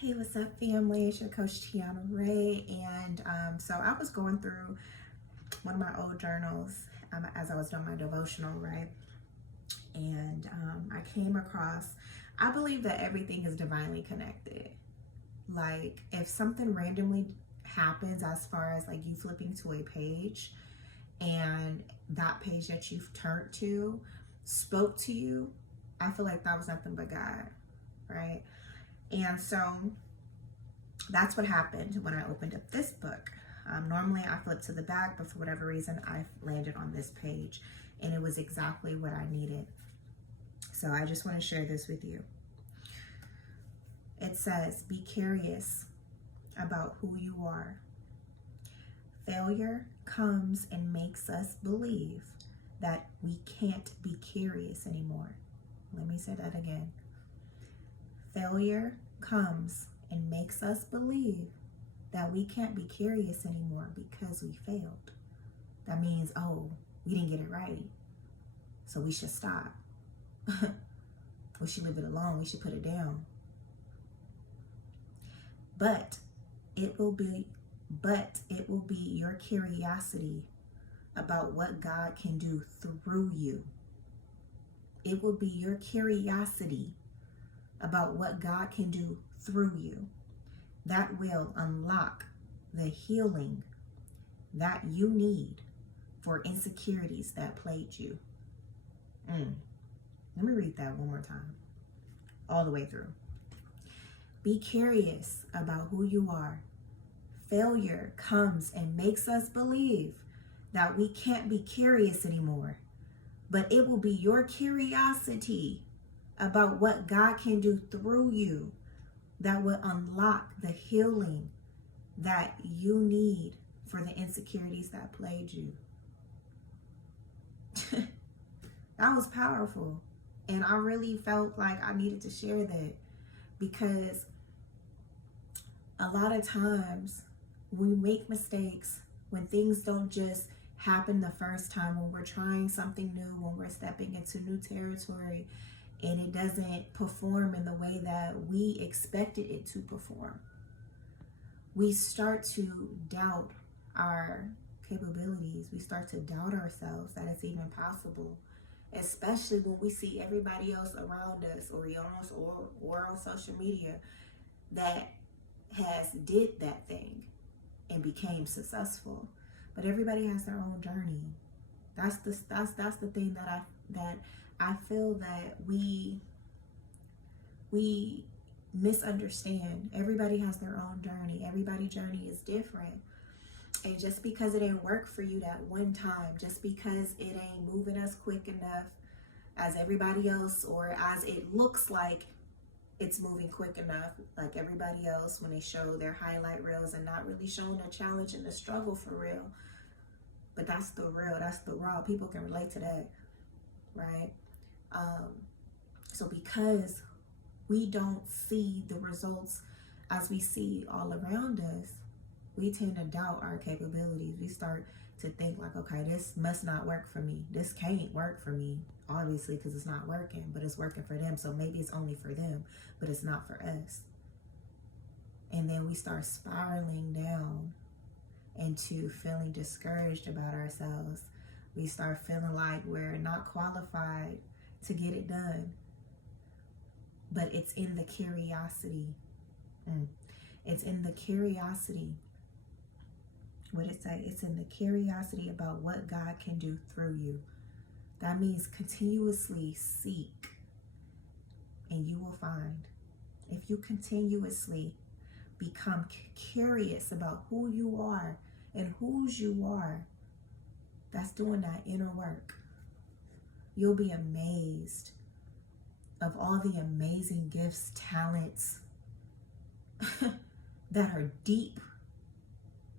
Hey, what's up, family? It's your coach Tiana Ray, and so I was going through one of my old journals as I was doing my devotional, right? And I came across, I believe that everything is divinely connected. Like, if something randomly happens, as far as like you flipping to a page, and that page that you've turned to spoke to you, I feel like that was nothing but God, right? And so that's what happened when I opened up this book. Normally I flip to the back, but for whatever reason, I landed on this page, and it was exactly what I needed. So I just want to share this with you. It says, be curious about who you are. Failure comes and makes us believe that we can't be curious anymore. Let me say that again. Failure comes and makes us believe that we can't be curious anymore because we failed. That means, oh, we didn't get it right, so we should stop. We should leave it alone. We should put it down. But it will be your curiosity about what God can do through you. It will be your curiosity about what God can do through you that will unlock the healing that you need for insecurities that plagued you. Let me read that one more time, all the way through. Be curious about who you are. Failure comes and makes us believe that we can't be curious anymore, but it will be your curiosity about what God can do through you that will unlock the healing that you need for the insecurities that plagued you. That was powerful. And I really felt like I needed to share that, because a lot of times we make mistakes when things don't just happen the first time, when we're trying something new, when we're stepping into new territory, and it doesn't perform in the way that we expected it to perform. We start to doubt our capabilities. We start to doubt ourselves that it's even possible, especially when we see everybody else around us or on social media that has did that thing and became successful. But everybody has their own journey. That's the thing that I feel that we misunderstand. Everybody has their own journey. Everybody's journey is different. And just because it ain't work for you that one time, just because it ain't moving us quick enough as everybody else, or as it looks like it's moving quick enough, like everybody else when they show their highlight reels and not really showing the challenge and the struggle for real. But that's the real, that's the raw. People can relate to that, right? So because we don't see the results as we see all around us, we tend to doubt our capabilities. We start to think like, okay, this must not work for me. This can't work for me, obviously, because it's not working, but it's working for them. So maybe it's only for them, but it's not for us. And then we start spiraling down into feeling discouraged about ourselves. We start feeling like we're not qualified to get it done. But it's in the curiosity. It's in the curiosity. What did it say? It's in the curiosity about what God can do through you. That means continuously seek, and you will find. If you continuously become curious about who you are and whose you are, that's doing that inner work. You'll be amazed of all the amazing gifts, talents that are deep.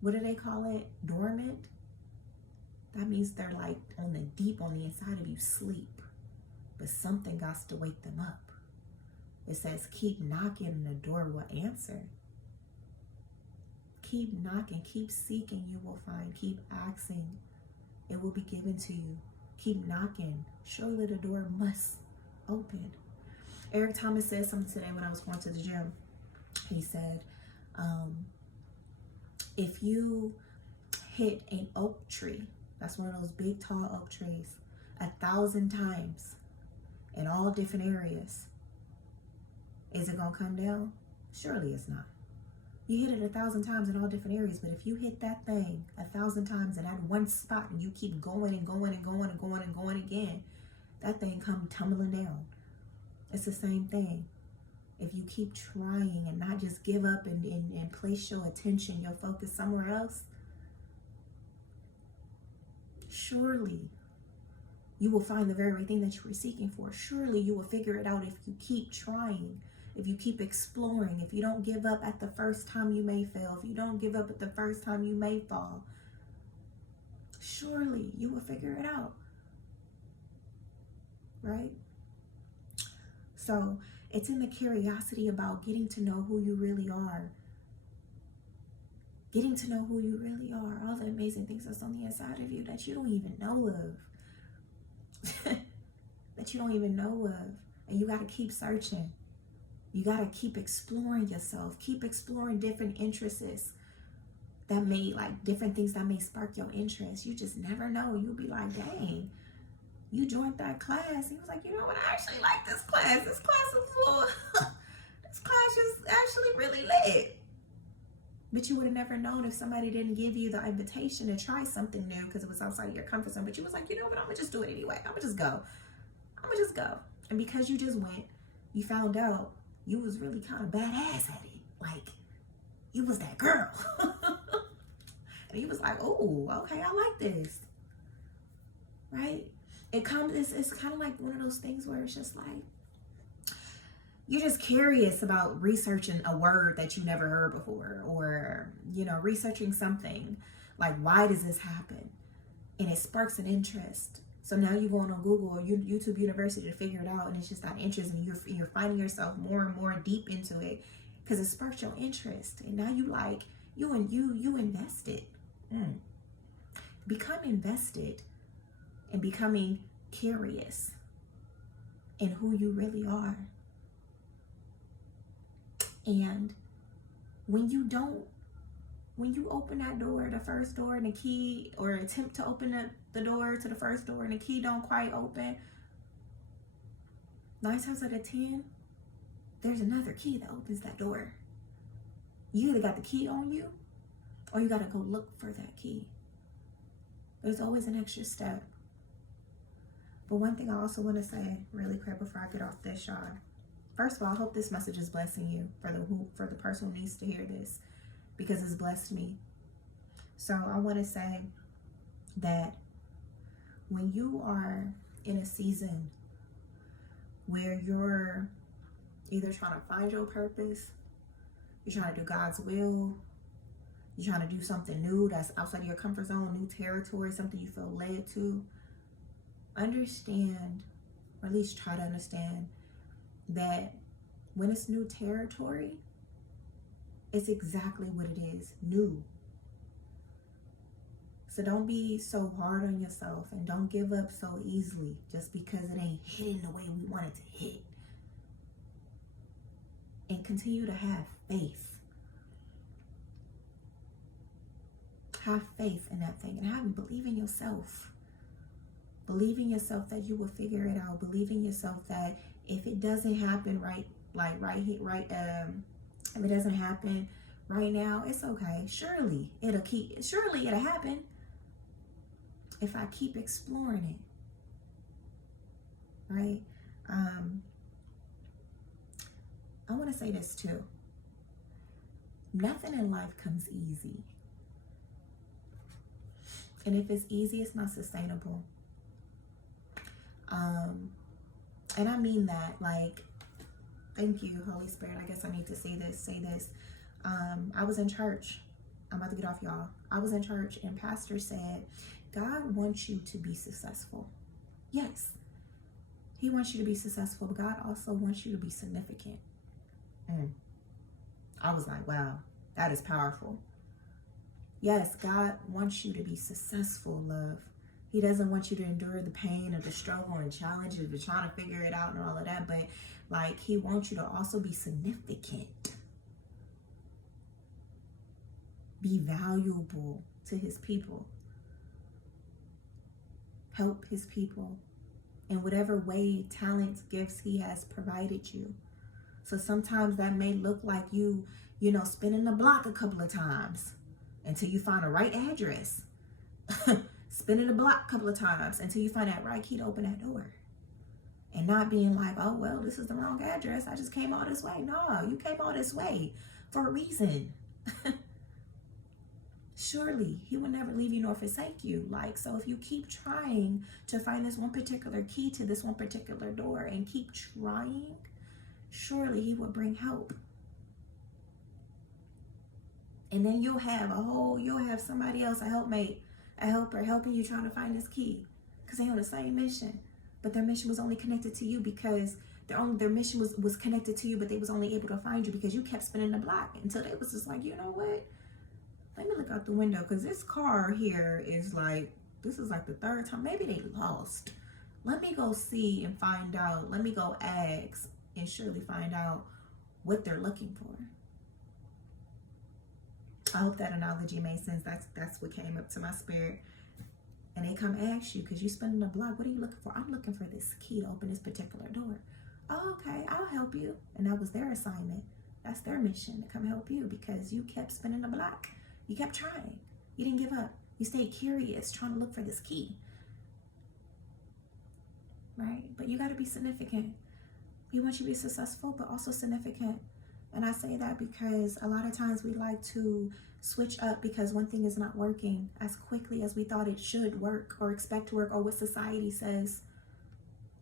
What do they call it? Dormant? That means they're like on the inside of you, sleep. But something got to wake them up. It says, keep knocking and the door will answer. Keep knocking, keep seeking, you will find. Keep asking, it will be given to you. Keep knocking. Surely the door must open. Eric Thomas said something today when I was going to the gym. He said, if you hit an oak tree, that's one of those big tall oak trees, 1,000 times in all different areas, is it gonna come down? Surely it's not. You hit it 1,000 times in all different areas, but if you hit that thing 1,000 times in that one spot and you keep going and going and going and going and going again, that thing come tumbling down. It's the same thing. If you keep trying and not just give up and place your attention, your focus somewhere else, surely you will find the very thing that you were seeking for. Surely you will figure it out if you keep trying, if you keep exploring, if you don't give up at the first time you may fail, if you don't give up at the first time you may fall. Surely you will figure it out, right? So it's in the curiosity about getting to know who you really are. Getting to know who you really are. All the amazing things that's on the inside of you that you don't even know of. That you don't even know of. And you got to keep searching. You got to keep exploring yourself. Keep exploring different interests that may, like, different things that may spark your interest. You just never know. You'll be like, dang, you joined that class. He was like, you know what? I actually like this class. This class is a little, this class is actually really lit. But you would have never known if somebody didn't give you the invitation to try something new because it was outside of your comfort zone. But you was like, you know what? I'm going to just do it anyway. I'm going to just go. I'm going to just go. And because you just went, you found out you was really kind of badass at it. Like, you was that girl. And he was like, oh, okay, I like this. Right? It's kind of like one of those things where it's just like, you're just curious about researching a word that you never heard before, or, you know, researching something like, why does this happen? And it sparks an interest. So now you're going on Google or YouTube University to figure it out, and it's just that interest, and you're finding yourself more and more deep into it because it sparked your interest. And now you invested. Become invested in becoming curious in who you really are. And when you open that door, the first door, and the key, or attempt to open the door to the first door and the key don't quite open, 9 times out of 10, there's another key that opens that door. You either got the key on you or you got to go look for that key. There's always an extra step. But one thing I also want to say really quick before I get off this, y'all. First of all, I hope this message is blessing you for the person who needs to hear this, because it's blessed me. So I want to say that when you are in a season where you're either trying to find your purpose, you're trying to do God's will, you're trying to do something new that's outside of your comfort zone, new territory, something you feel led to, understand, or at least try to understand, that when it's new territory, it's exactly what it is, new. So don't be so hard on yourself, and don't give up so easily just because it ain't hitting the way we want it to hit. And continue to have faith. Have faith in that thing, and believe in yourself. Believe in yourself that you will figure it out. Believe in yourself that if it doesn't happen if it doesn't happen right now, it's okay. Surely it'll happen if I keep exploring it. Right? I want to say this too. Nothing in life comes easy. And if it's easy, it's not sustainable. And I mean that, like, thank you, Holy Spirit. I guess I need to say this. I was in church. I'm about to get off, y'all. I was in church, and pastor said, God wants you to be successful. Yes, he wants you to be successful, but God also wants you to be significant. I was like, wow, that is powerful. Yes, God wants you to be successful, love. He doesn't want you to endure the pain of the struggle and challenges of trying to figure it out and all of that, but like, he wants you to also be significant. Be valuable to his people. Help his people in whatever way, talents, gifts he has provided you. So sometimes that may look like you spinning the block a couple of times until you find the right address. Spinning the block a couple of times until you find that right key to open that door. And not being like, oh, well, this is the wrong address. I just came all this way. No, you came all this way for a reason. Surely he will never leave you nor forsake you. Like, so if you keep trying to find this one particular key to this one particular door and keep trying, surely he will bring help. And then you'll have somebody else, a helpmate, a helper helping you trying to find this key, because they're on the same mission. But their mission was only connected to you because their mission was connected to you, but they was only able to find you because you kept spinning the block until they was just like, you know what? Let me look out the window, because this car here is like, this is like the third time. Maybe they lost. Let me go see and find out. Let me go ask and surely find out what they're looking for. I hope that analogy made sense. That's what came up to my spirit. And they come ask you, because you spinning the block, what are you looking for? I'm looking for this key to open this particular door. Oh, okay, I'll help you. And that was their assignment. That's their mission, to come help you, because you kept spinning the block. You kept trying. You didn't give up. You stayed curious, trying to look for this key. Right? But you got to be significant. You want you to be successful, but also significant. And I say that because a lot of times we like to switch up because one thing is not working as quickly as we thought it should work or expect to work, or what society says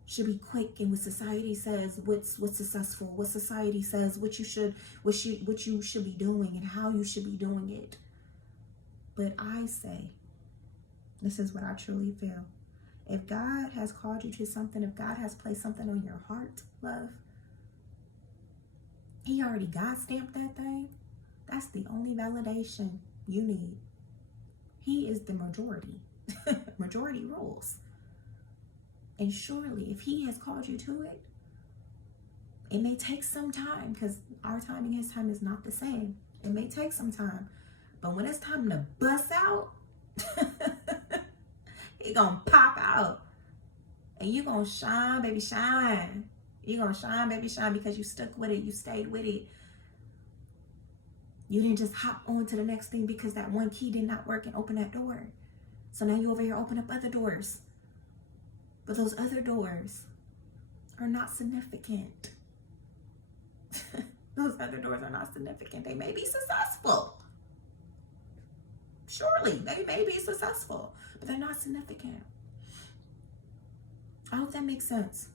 should be quick, and what society says what's successful, what society says what you should be doing and how you should be doing it. But I say, this is what I truly feel. If God has called you to something, if God has placed something on your heart, love, he already God stamped that thing. That's the only validation you need. He is the majority. Majority rules. And surely if he has called you to it, it may take some time, because our time and his time is not the same. It may take some time. But when it's time to bust out, he gonna pop out. And you gonna shine, baby, shine. You're going to shine, baby, shine, because you stuck with it. You stayed with it. You didn't just hop on to the next thing because that one key did not work and open that door. So now you over here open up other doors. But those other doors are not significant. Those other doors are not significant. They may be successful. Surely, they may be successful, but they're not significant. I hope that makes sense.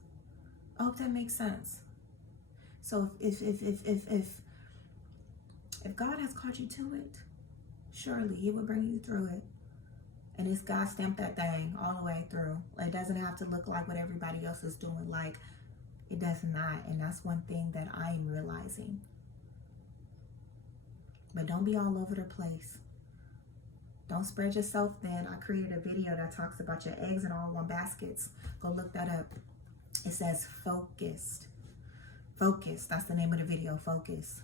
I hope that makes sense. So if God has called you to it, surely he will bring you through it. And it's God stamped that thing all the way through. It doesn't have to look like what everybody else is doing. Like, it does not. And that's one thing that I'm realizing. But don't be all over the place. Don't spread yourself thin. I created a video that talks about your eggs in all one baskets. Go look that up. It says focused. Focus. That's the name of the video. Focus.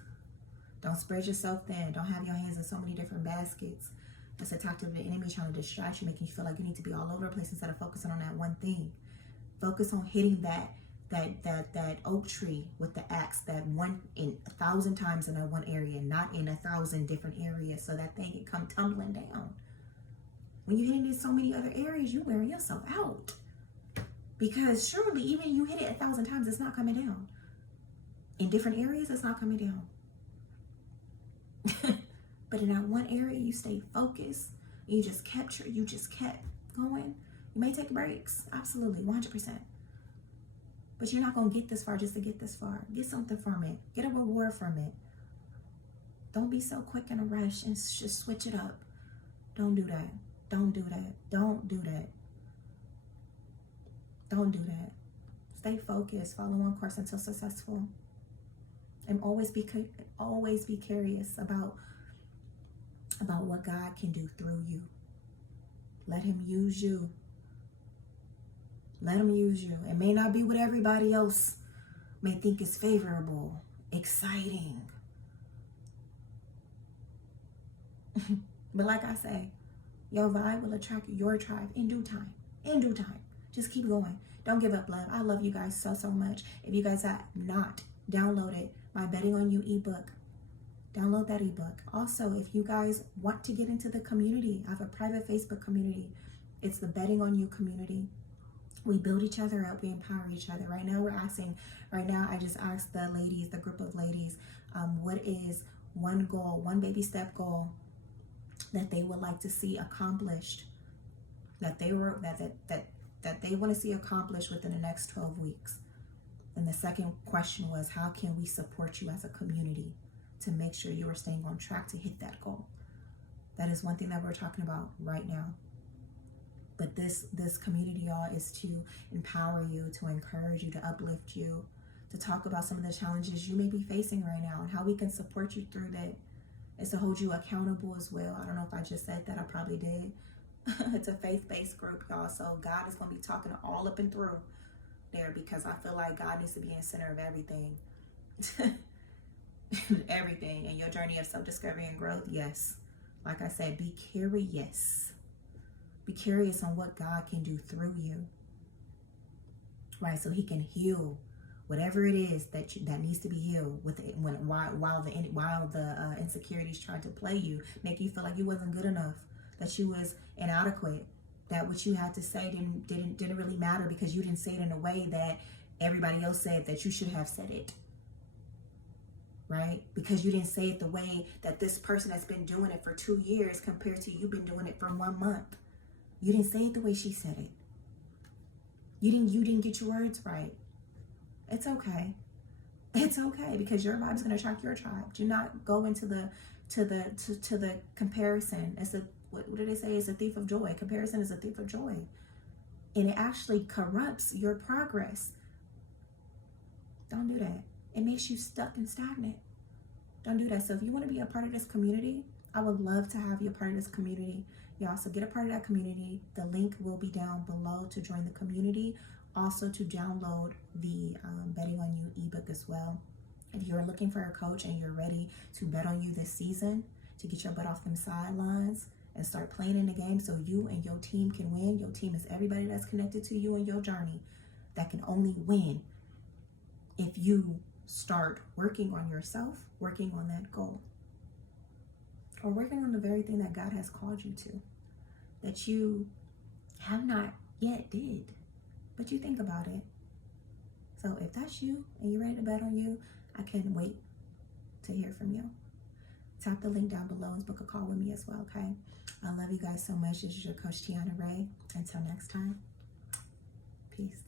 Don't spread yourself thin. Don't have your hands in so many different baskets. That's a tactic of the enemy trying to distract you, making you feel like you need to be all over the place instead of focusing on that one thing. Focus on hitting that oak tree with the axe, that one in 1,000 times in that one area, not in 1,000 different areas, so that thing can come tumbling down. When you're hitting it in so many other areas, you're wearing yourself out. Because surely, even you hit it 1,000 times, it's not coming down. In different areas, it's not coming down. But in that one area, you stayed focused. You just kept going. You may take breaks, absolutely, 100%. But you're not going to get this far just to get this far. Get something from it. Get a reward from it. Don't be so quick in a rush and just switch it up. Don't do that. Don't do that. Don't do that. Don't do that. Stay focused. Follow one course until successful. And always be curious about what God can do through you. Let him use you. Let him use you. It may not be what everybody else may think is favorable, exciting. But like I say, your vibe will attract your tribe in due time. In due time. Just keep going. Don't give up, love. I love you guys so, so much. If you guys have not downloaded my Betting on You ebook, download that ebook. Also, if you guys want to get into the community, I have a private Facebook community. It's the Betting on You community. We build each other up. We empower each other. Right now, I just asked the ladies, the group of ladies, what is one goal, one baby step goal that they would like to see accomplished, that they want to see accomplished within the next 12 weeks. And the second question was, how can we support you as a community to make sure you are staying on track to hit that goal? That is one thing that we're talking about right now. But this community, y'all, is to empower you, to encourage you, to uplift you, to talk about some of the challenges you may be facing right now and how we can support you through that. It's to hold you accountable as well. I don't know if I just said that. I probably did. It's a faith-based group, y'all. So God is going to be talking all up and through there, because I feel like God needs to be in the center of everything. Everything. In your journey of self-discovery and growth, yes. Like I said, be curious. Be curious on what God can do through you. Right? So he can heal whatever it is that needs to be healed with it, while the insecurities tried to play you, make you feel like you wasn't good enough, that you was inadequate, that what you had to say didn't really matter because you didn't say it in a way that everybody else said that you should have said it. Right? Because you didn't say it the way that this person that's been doing it for 2 years compared to you've been doing it for 1 month. You didn't say it the way she said it. You didn't get your words right. It's okay. It's okay, because your vibe is going to attract your tribe. Do not go into the comparison. What do they say? It's a thief of joy. Comparison is a thief of joy, and it actually corrupts your progress. Don't do that. It makes you stuck and stagnant. Don't do that. So if you want to be a part of this community, I would love to have you a part of this community. Y'all, so get a part of that community. The link will be down below to join the community. Also to download the Betting on You ebook as well. If you're looking for a coach and you're ready to bet on you this season, to get your butt off them sidelines and start playing in the game so you and your team can win. Your team is everybody that's connected to you in your journey that can only win if you start working on yourself, working on that goal, or working on the very thing that God has called you to, that you have not yet did, but you think about it. So if that's you and you're ready to bet on you, I can't wait to hear from you. Tap the link down below and book a call with me as well, okay? I love you guys so much. This is your coach, Tiana Ray. Until next time, peace.